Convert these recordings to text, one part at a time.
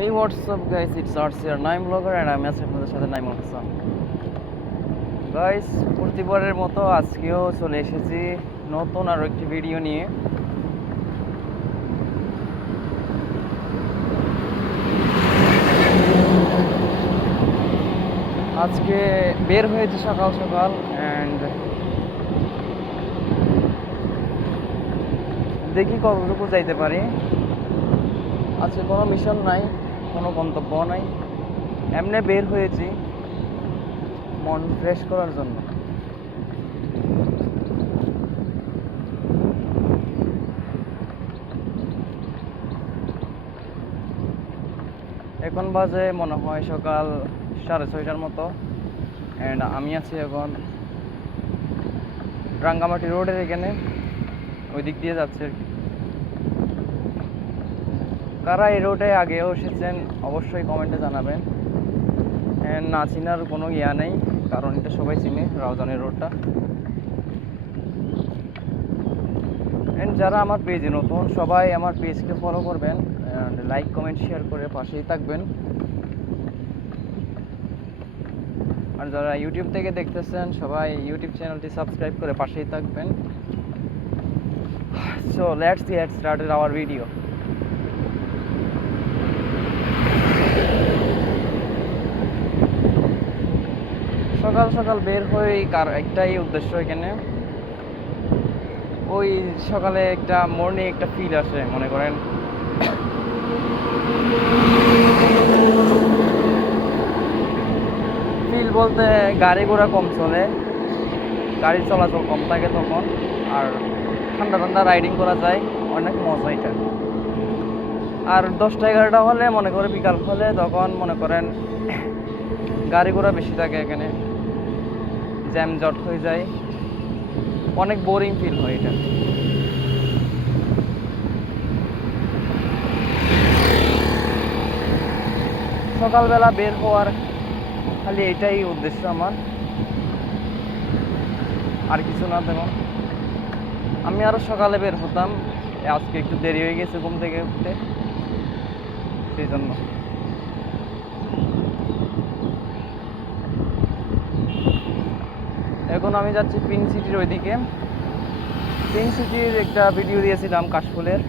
Hey, what's up, guys? It's Arts here, Naim Vlogger, and I'm আপনাদের সাথে Naimul Hasan. Guys, প্রতিবারের মতো আজকেও চলে এসেছি নতুন আরো একটি ভিডিও নিয়ে। আজকে বের হয়েছি সকাল সকাল অ্যান্ড দেখি কতটুকু যাইতে পারি। আজকে কোনো মিশন নাই, কোনো গন্তব্য নাই, এমনি বের হয়েছি মন ফ্রেশ করার জন্য। এখন বাজে মনে হয় সকাল 6:30টার মতো অ্যান্ড আমি আছি এখন রাঙ্গামাটি রোডের এখানে, ওই দিক দিয়ে যাচ্ছে আর কি। কারা এই রোডে আগেও এসেছেন অবশ্যই কমেন্টে জানাবেন। অ্যান্ড না চিনার কোনো ইয়া নেই, কারণ এটা সবাই চিনে রাউজানের রোডটা। অ্যান্ড যারা আমার পেজে নতুন সবাই আমার পেজকে ফলো করবেন অ্যান্ড লাইক কমেন্ট শেয়ার করে পাশেই থাকবেন। আর যারা ইউটিউব থেকে দেখতেছেন সবাই ইউটিউব চ্যানেলটি সাবস্ক্রাইব করে পাশেই থাকবেন। So let's get started our video. সকাল সকাল বের হয়ে একটাই উদ্দেশ্য, এখানে ওই সকালে একটা মর্নিং একটা ফিল আসে, মনে করেন ফিল বলতে গাড়ি ঘোড়া কম চলে, গাড়ির চলাচল কম থাকে তখন, আর ঠান্ডা ঠান্ডা রাইডিং করা যায়, অনেক মজা এটা। আর 10টা-11টা হলে মনে করে বিকাল হলে তখন মনে করেন গাড়ি ঘোড়া বেশি থাকে, এখানে জ্যাম জট হয়ে যায়, অনেক বোরিং ফিল হয় এটা। সকালবেলা বের হওয়ার খালি এটাই উদ্দেশ্য আমার, আর কিছু না তেমন। আমি আরো সকালে বের হতাম, আজকে একটু দেরি হয়ে গেছে ঘুম থেকে উঠতে, সেই জন্য। এখন আমি যাচ্ছি পিঙ্ক সিটির ওইদিকে। পিঙ্ক সিটির একটা ভিডিও দিয়েছিলাম কাশফুলের,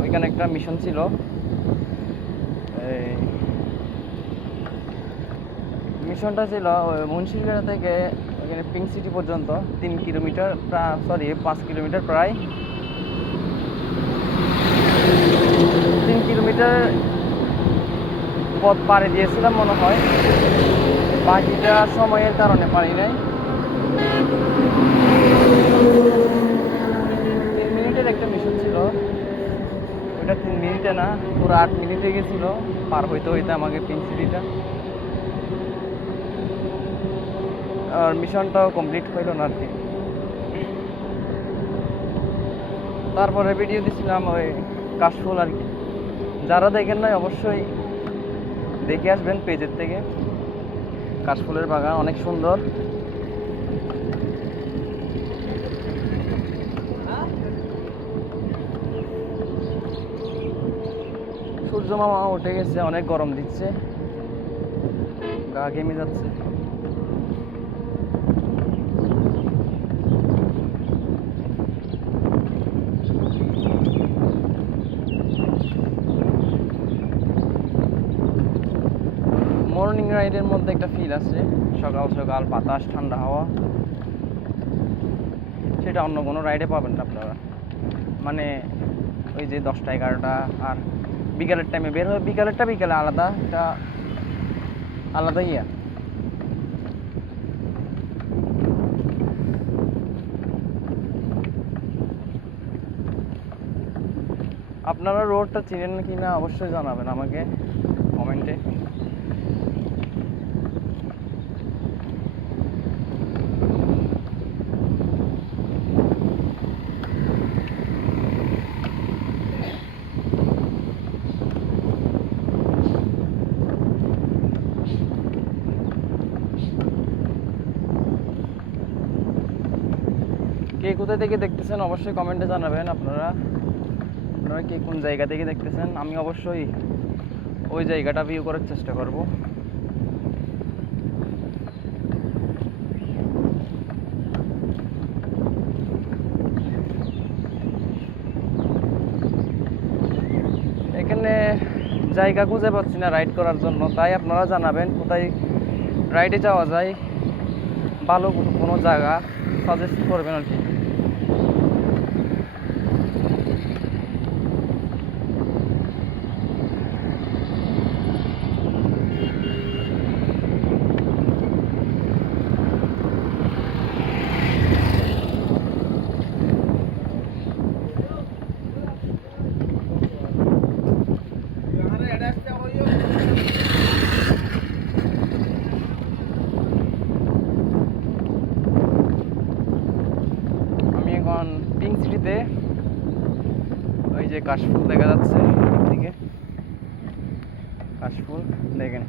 ওইখানে একটা মিশন ছিল। এই মিশনটা ছিল মুন্সিগঞ্জ থেকে ওইখানে পিঙ্ক সিটি পর্যন্ত 3 কিলোমিটার, 5 কিলোমিটার, প্রায় 3 কিলোমিটার পথ পাড়ি দিয়েছিলাম মনে হয়, বাকিটা সময়ের কারণে পারি নাই। 3 মিনিটের একটা মিশন ছিল, ওইটা 3 মিনিটে না, পুরো 8 মিনিটে গেছিল পার হইতে হইতে আমাকে পিঙ্ক সিটিটা। আর মিশনটাও কমপ্লিট হইল না আর কি। তারপরে ভিডিও দিছিলাম ওই কাশফুল আর কি, যারা দেখেন নাই অবশ্যই দেখে আসবেন পেজের থেকে। কাশফুলের বাগান অনেক সুন্দর। সূর্য মামা উঠে গেছে, অনেক গরম দিচ্ছে, গা ঘেমে যাচ্ছে। মর্নিং রাইডের মধ্যে একটা ফিল আছে, সকাল সকাল বাতাস, ঠান্ডা হাওয়া, সেটা অন্য কোনো রাইডে পাবেন না আপনারা। মানে ওই যে 10টা-11টা আর বিকালের টাইমে বের হয়, বিকালে আলাদা, এটা আলাদা ইয়া। আপনারা রোডটা চিনেন কি না অবশ্যই জানাবেন আমাকে কমেন্টে। কে কোথা থেকে দেখতেছেন অবশ্যই কমেন্টে জানাবেন। আপনারা কে কোন জায়গা থেকে দেখতেছেন, আমি অবশ্যই ওই জায়গাটা ভিউ করার চেষ্টা করব। এখানে জায়গা খুঁজে পাচ্ছি না রাইড করার জন্য, তাই আপনারা জানাবেন কোথায় রাইডে যাওয়া যায়, ভালো কোনো জায়গা সাজেস্ট করবেন আর কি। আমি এখন পিঙ্ক সিটিতে, ওই যে কাশফুল দেখা যাচ্ছে এদিকে, কাশফুল দেখেন,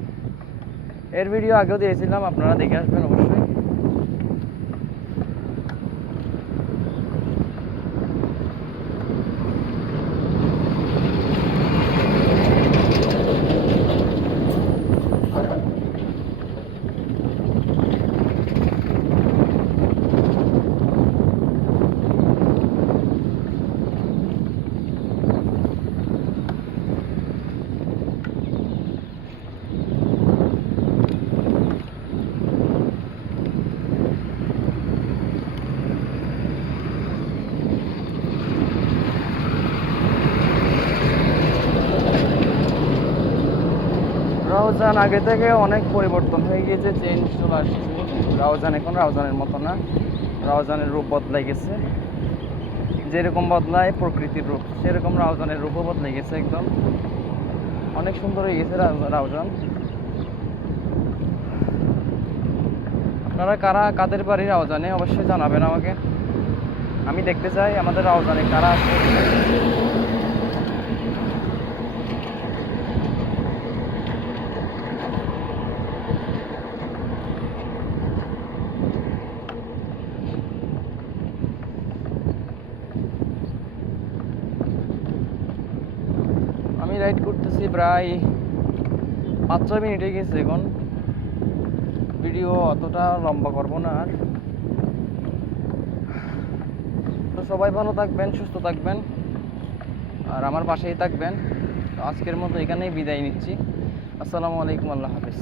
এর ভিডিও আগেও দিয়েছিলাম, আপনারা দেখে আসবেন অবশ্যই। রাউজান আগে থেকে অনেক পরিবর্তন হয়ে গিয়েছে, চেঞ্জ চলে আসছে। রাউজান এখন রাউজানের মতো না, রাউজানের রূপ বদলাই গেছে। যেরকম বদলায় প্রকৃতির রূপ, সেরকম রাউজানের রূপও বদলাই গেছে একদম। অনেক সুন্দর হয়ে গেছে রাউজান। আপনারা কাদের বাড়ি রাউজানে অবশ্যই জানাবেন আমাকে, আমি দেখতে চাই আমাদের রাউজানে কারা আছে। আমি রাইড করতেছি প্রায় 5-6 মিনিটে গেছে এখন। ভিডিও অতটা লম্বা করব না আর। তো সবাই ভালো থাকবেন, সুস্থ থাকবেন, আর আমার পাশেই থাকবেন। তো আজকের মতো এখানেই বিদায় নিচ্ছি। আসসালামু আলাইকুম, আল্লাহ হাফেজ।